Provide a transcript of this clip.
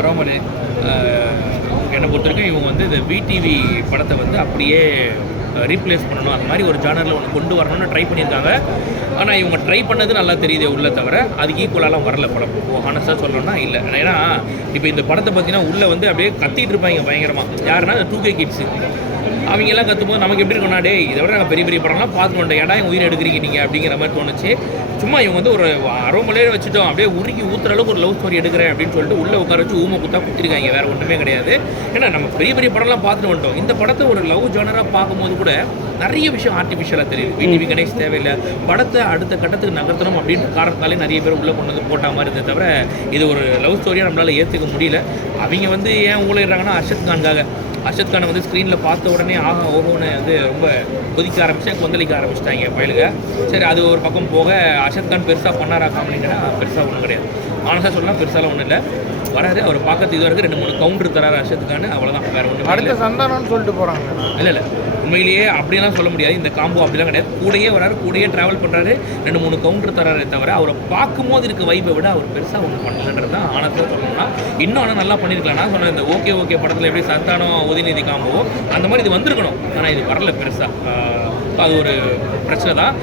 அரோமலே என்னை பொறுத்த வரைக்கும் இவங்க வந்து இந்த விடிவி படத்தை வந்து அப்படியே ரீப்ளேஸ் பண்ணணும், அந்த மாதிரி ஒரு ஜானரில் ஒன்று கொண்டு வரணும்னு ட்ரை பண்ணியிருக்காங்க. ஆனால் இவங்க ட்ரை பண்ணது நல்லா தெரியுதே உள்ள தவிர அதுக்கு ஈக்குவலாலாம் வரல படம். ஹானஸ்ட்டாக சொல்லணும்னா இல்லை. ஏன்னா இப்போ இந்த படத்தை பார்த்தீங்கன்னா உள்ளே வந்து அப்படியே கத்திட்டு இருப்பாங்க பயங்கரமாக. யாருன்னா இந்த 2K கிட்ஸு அவங்கெல்லாம் கற்றும்போது நமக்கு எப்படி இருக்கும்னா, டே இதை விட நாங்கள் பெரிய பெரிய படம்லாம் பார்த்துக்கோண்டே இடம் எங்கள் உயிரை எடுக்கிறீங்க நீங்கள் அப்படிங்கிற மாதிரி தோணுச்சு. சும்மா இவங்க வந்து ஒரு அரோமலே வச்சுட்டோம், அப்படியே உருக்கி ஊற்றுற அளவுக்கு ஒரு லவ் ஸ்டோரி எடுக்கிறேன் அப்படின்னு சொல்லிட்டு உள்ளே உட்கார வச்சு ஊமை குத்தா குத்திருக்காங்க, வேறு ஒன்றுமே கிடையாது. ஏன்னா நம்ம பெரிய பெரிய படம்லாம் பார்த்துட்டு வந்துட்டோம். இந்த படத்தை ஒரு லவ் ஜானராக பார்க்கும்போது கூட நிறைய விஷயம் ஆர்டிஃபிஷியலாக தெரியுது. விடிவி கணேஷ் தேவையில்லை, படத்தை அடுத்த கட்டத்துக்கு நகர்த்தணும் அப்படின்ற காரணத்தாலே நிறைய பேர் உள்ளே கொண்டு வந்து போட்ட மாதிரி இருந்தது தவிர இது ஒரு லவ் ஸ்டோரியாக நம்மளால் ஏற்றுக்க முடியல. அவங்க வந்து ஏன் ஊழிடுறாங்கன்னா அர்ஷத் கானுக்காக. அர்ஷத் கானை வந்து ஸ்க்ரீனில் பார்த்த உடனே ஆகா ஓஹோன்னு வந்து ரொம்ப கொதிக்க ஆரம்பிச்சு கொந்தளிக்க ஆரம்பிச்சிட்டாங்க பயலுங்க. சரி, அது ஒரு பக்கம் போக அர்ஷத் கான் பெருசாக பண்ணாரா காமெடிங்கன்னா பெருசாக ஒன்றும் கிடையாது. ஆனசாக சொல்லலாம் பெருசாலாம் ஒன்றும் இல்லை. வராது அவர் பார்க்கறது இது வரைக்கும் 2-3 கவுண்டர் தராரு அர்ஷத் கான், அவ்வளோதான், வேறு ஒன்றும் அடுத்த சந்தானம்னு சொல்லிட்டு போகிறாங்க. இல்லை உண்மையிலேயே அப்படிலாம் சொல்ல முடியாது. இந்த காம்போ அப்படிலாம் கிடையாது. கூடையே வராரு, கூடையே ட்ராவல் பண்ணுறாரு, 2-3 கவுண்டர் தராரே தவிர அவரை பார்க்கும்போது இருக்க வைப்பை விட அவர் பெருசாக ஒன்றும் பண்ணலன்றது தான் ஆனஸ்டாக சொல்லணும்னா. இன்னும் ஆனால் நல்லா பண்ணியிருக்கலாம். நான் சொன்னேன் இந்த ஓகே படத்தில் எப்படி சந்தானம் உதயநிதி காம்போ அந்த மாதிரி இது வந்திருக்கணும். ஆனால் இது வரல பெருசாக. அது ஒரு பிரச்சனை தான்.